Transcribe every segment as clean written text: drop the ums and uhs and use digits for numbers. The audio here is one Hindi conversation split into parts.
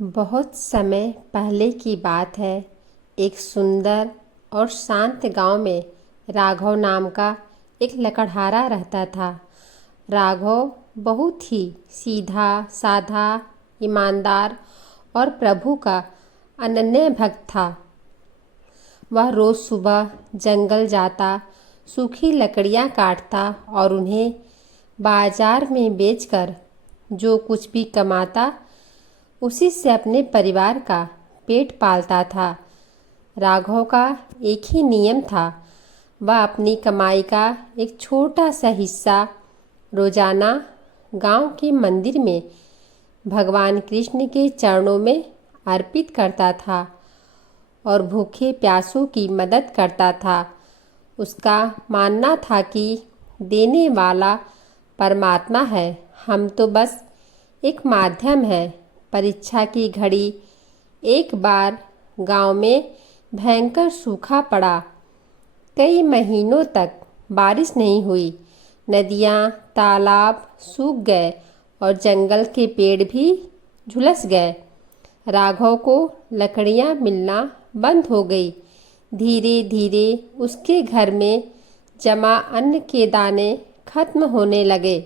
बहुत समय पहले की बात है। एक सुंदर और शांत गांव में राघव नाम का एक लकड़हारा रहता था। राघव बहुत ही सीधा साधा, ईमानदार और प्रभु का अनन्य भक्त था। वह रोज सुबह जंगल जाता, सूखी लकड़ियां काटता और उन्हें बाजार में बेचकर जो कुछ भी कमाता उसी से अपने परिवार का पेट पालता था। राघव का एक ही नियम था, वह अपनी कमाई का एक छोटा सा हिस्सा रोजाना गांव के मंदिर में भगवान कृष्ण के चरणों में अर्पित करता था और भूखे प्यासों की मदद करता था। उसका मानना था कि देने वाला परमात्मा है, हम तो बस एक माध्यम है। परीक्षा की घड़ी एक बार गांव में भयंकर सूखा पड़ा। कई महीनों तक बारिश नहीं हुई। नदियां, तालाब सूख गए और जंगल के पेड़ भी झुलस गए। राघव को लकड़ियां मिलना बंद हो गई। धीरे धीरे उसके घर में जमा अन्न के दाने खत्म होने लगे।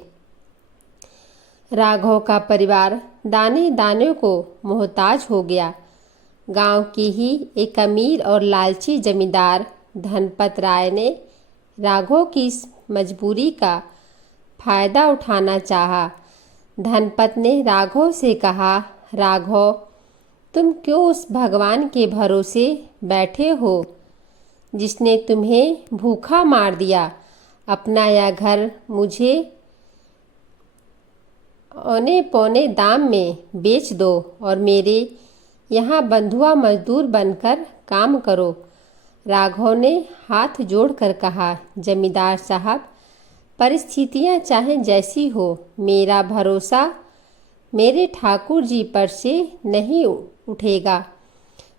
राघव का परिवार दाने दाने को मोहताज हो गया। गांव की ही एक अमीर और लालची जमींदार धनपत राय ने राघव की इस मजबूरी का फायदा उठाना चाहा। धनपत ने राघव से कहा, राघव, तुम क्यों उस भगवान के भरोसे बैठे हो जिसने तुम्हें भूखा मार दिया? अपना यह घर मुझे औने पौने दाम में बेच दो और मेरे यहाँ बंधुआ मजदूर बनकर काम करो। राघव ने हाथ जोड़कर कहा, जमींदार साहब, परिस्थितियाँ चाहे जैसी हो, मेरा भरोसा मेरे ठाकुर जी पर से नहीं उठेगा।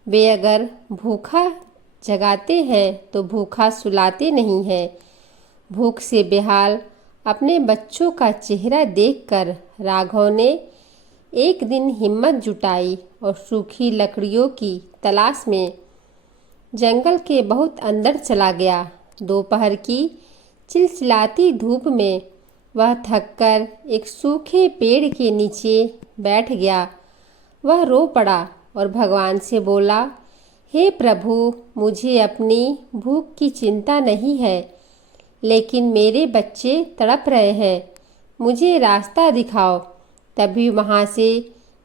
वे अगर भूखा जगाते हैं तो भूखा सुलाते नहीं हैं। भूख से बेहाल अपने बच्चों का चेहरा देखकर राघव ने एक दिन हिम्मत जुटाई और सूखी लकड़ियों की तलाश में जंगल के बहुत अंदर चला गया। दोपहर की चिलचिलाती धूप में वह थककर एक सूखे पेड़ के नीचे बैठ गया। वह रो पड़ा और भगवान से बोला, हे प्रभु, मुझे अपनी भूख की चिंता नहीं है, लेकिन मेरे बच्चे तड़प रहे हैं, मुझे रास्ता दिखाओ। तभी वहाँ से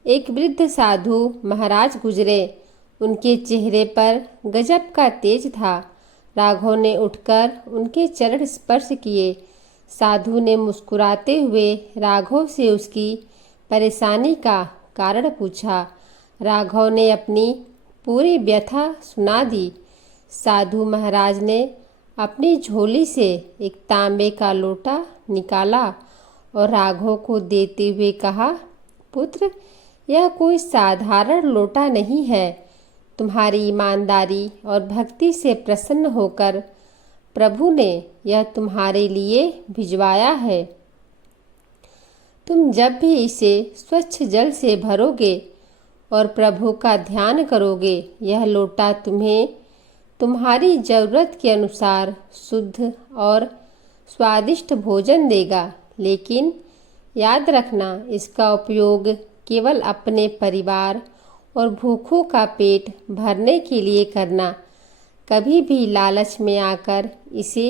एक वृद्ध साधु महाराज गुजरे। उनके चेहरे पर गजब का तेज था। राघव ने उठकर उनके चरण स्पर्श किए। साधु ने मुस्कुराते हुए राघव से उसकी परेशानी का कारण पूछा। राघव ने अपनी पूरी व्यथा सुना दी। साधु महाराज ने अपनी झोली से एक तांबे का लोटा निकाला और राघव को देते हुए कहा, पुत्र, यह कोई साधारण लोटा नहीं है। तुम्हारी ईमानदारी और भक्ति से प्रसन्न होकर प्रभु ने यह तुम्हारे लिए भिजवाया है। तुम जब भी इसे स्वच्छ जल से भरोगे और प्रभु का ध्यान करोगे, यह लोटा तुम्हें तुम्हारी जरूरत के अनुसार शुद्ध और स्वादिष्ट भोजन देगा। लेकिन याद रखना, इसका उपयोग केवल अपने परिवार और भूखों का पेट भरने के लिए करना। कभी भी लालच में आकर इसे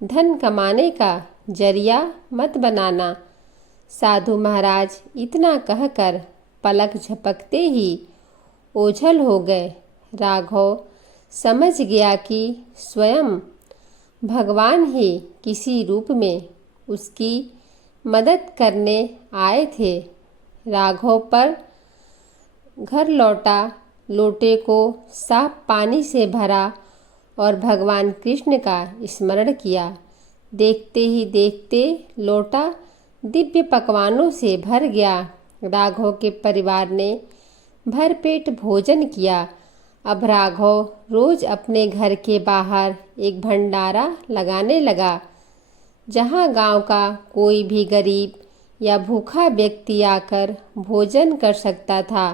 धन कमाने का जरिया मत बनाना। साधु महाराज इतना कहकर पलक झपकते ही ओझल हो गए। राघव समझ गया कि स्वयं भगवान ही किसी रूप में उसकी मदद करने आए थे। राघव पर घर लौटा, लोटे को साफ पानी से भरा और भगवान कृष्ण का स्मरण किया। देखते ही देखते लोटा दिव्य पकवानों से भर गया। राघव के परिवार ने भरपेट भोजन किया। अब राघव रोज अपने घर के बाहर एक भंडारा लगाने लगा, जहां गांव का कोई भी गरीब या भूखा व्यक्ति आकर भोजन कर सकता था।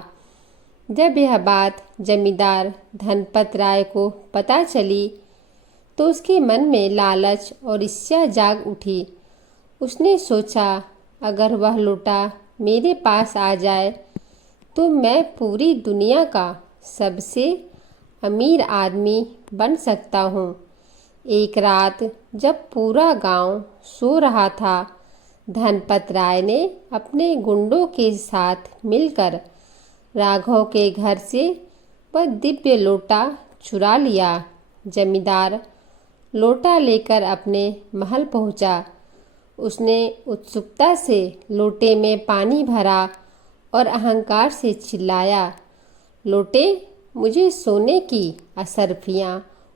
जब यह बात जमींदार धनपत राय को पता चली तो उसके मन में लालच और ईर्ष्या जाग उठी। उसने सोचा, अगर वह लोटा मेरे पास आ जाए तो मैं पूरी दुनिया का सबसे अमीर आदमी बन सकता हूँ। एक रात जब पूरा गांव सो रहा था, धनपत राय ने अपने गुंडों के साथ मिलकर राघव के घर से वह दिव्य लोटा चुरा लिया। जमींदार लोटा लेकर अपने महल पहुंचा। उसने उत्सुकता से लोटे में पानी भरा और अहंकार से चिल्लाया, लोटे, मुझे सोने की असरफियाँ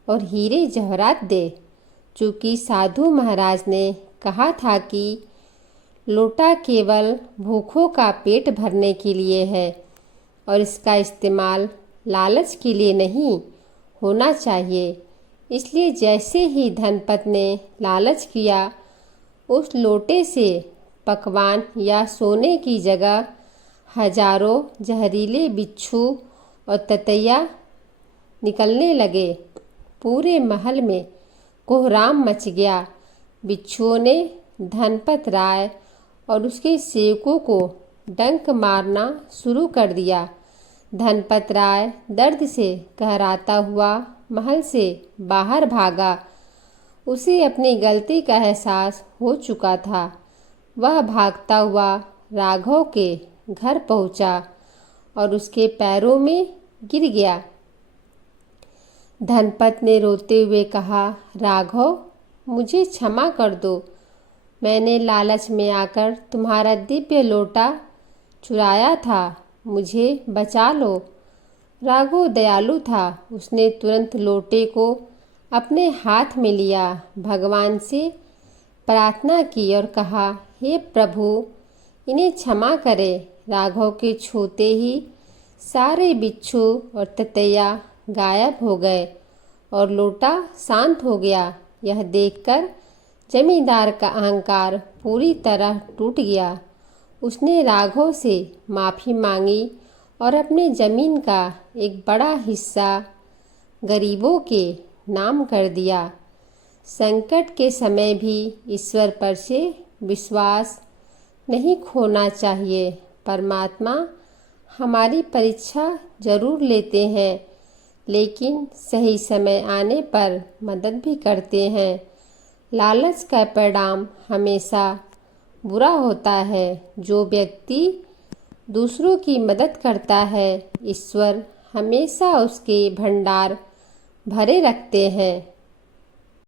और हीरे जवाहरात दे। चूँकि साधु महाराज ने कहा था कि लोटा केवल भूखों का पेट भरने के लिए है और इसका इस्तेमाल लालच के लिए नहीं होना चाहिए, इसलिए जैसे ही धनपत ने लालच किया, उस लोटे से पकवान या सोने की जगह हजारों जहरीले बिच्छू और ततैया निकलने लगे। पूरे महल में कोहराम मच गया। बिच्छुओं ने धनपत राय और उसके सेवकों को डंक मारना शुरू कर दिया। धनपत राय दर्द से कहराता हुआ महल से बाहर भागा। उसे अपनी गलती का एहसास हो चुका था। वह भागता हुआ राघव के घर पहुंचा और उसके पैरों में गिर गया। धनपत ने रोते हुए कहा, राघव, मुझे क्षमा कर दो। मैंने लालच में आकर तुम्हारा दिव्य लोटा चुराया था। मुझे बचा लो। राघव दयालु था। उसने तुरंत लोटे को अपने हाथ में लिया, भगवान से प्रार्थना की और कहा, हे प्रभु, इन्हें क्षमा करें। राघव के छूते ही सारे बिच्छू और ततैया गायब हो गए और लोटा शांत हो गया। यह देखकर जमींदार का अहंकार पूरी तरह टूट गया। उसने राघव से माफ़ी मांगी और अपने ज़मीन का एक बड़ा हिस्सा गरीबों के नाम कर दिया। संकट के समय भी ईश्वर पर से विश्वास नहीं खोना चाहिए। परमात्मा हमारी परीक्षा जरूर लेते हैं, लेकिन सही समय आने पर मदद भी करते हैं। लालच का परिणाम हमेशा बुरा होता है। जो व्यक्ति दूसरों की मदद करता है, ईश्वर हमेशा उसके भंडार भरे रखते हैं।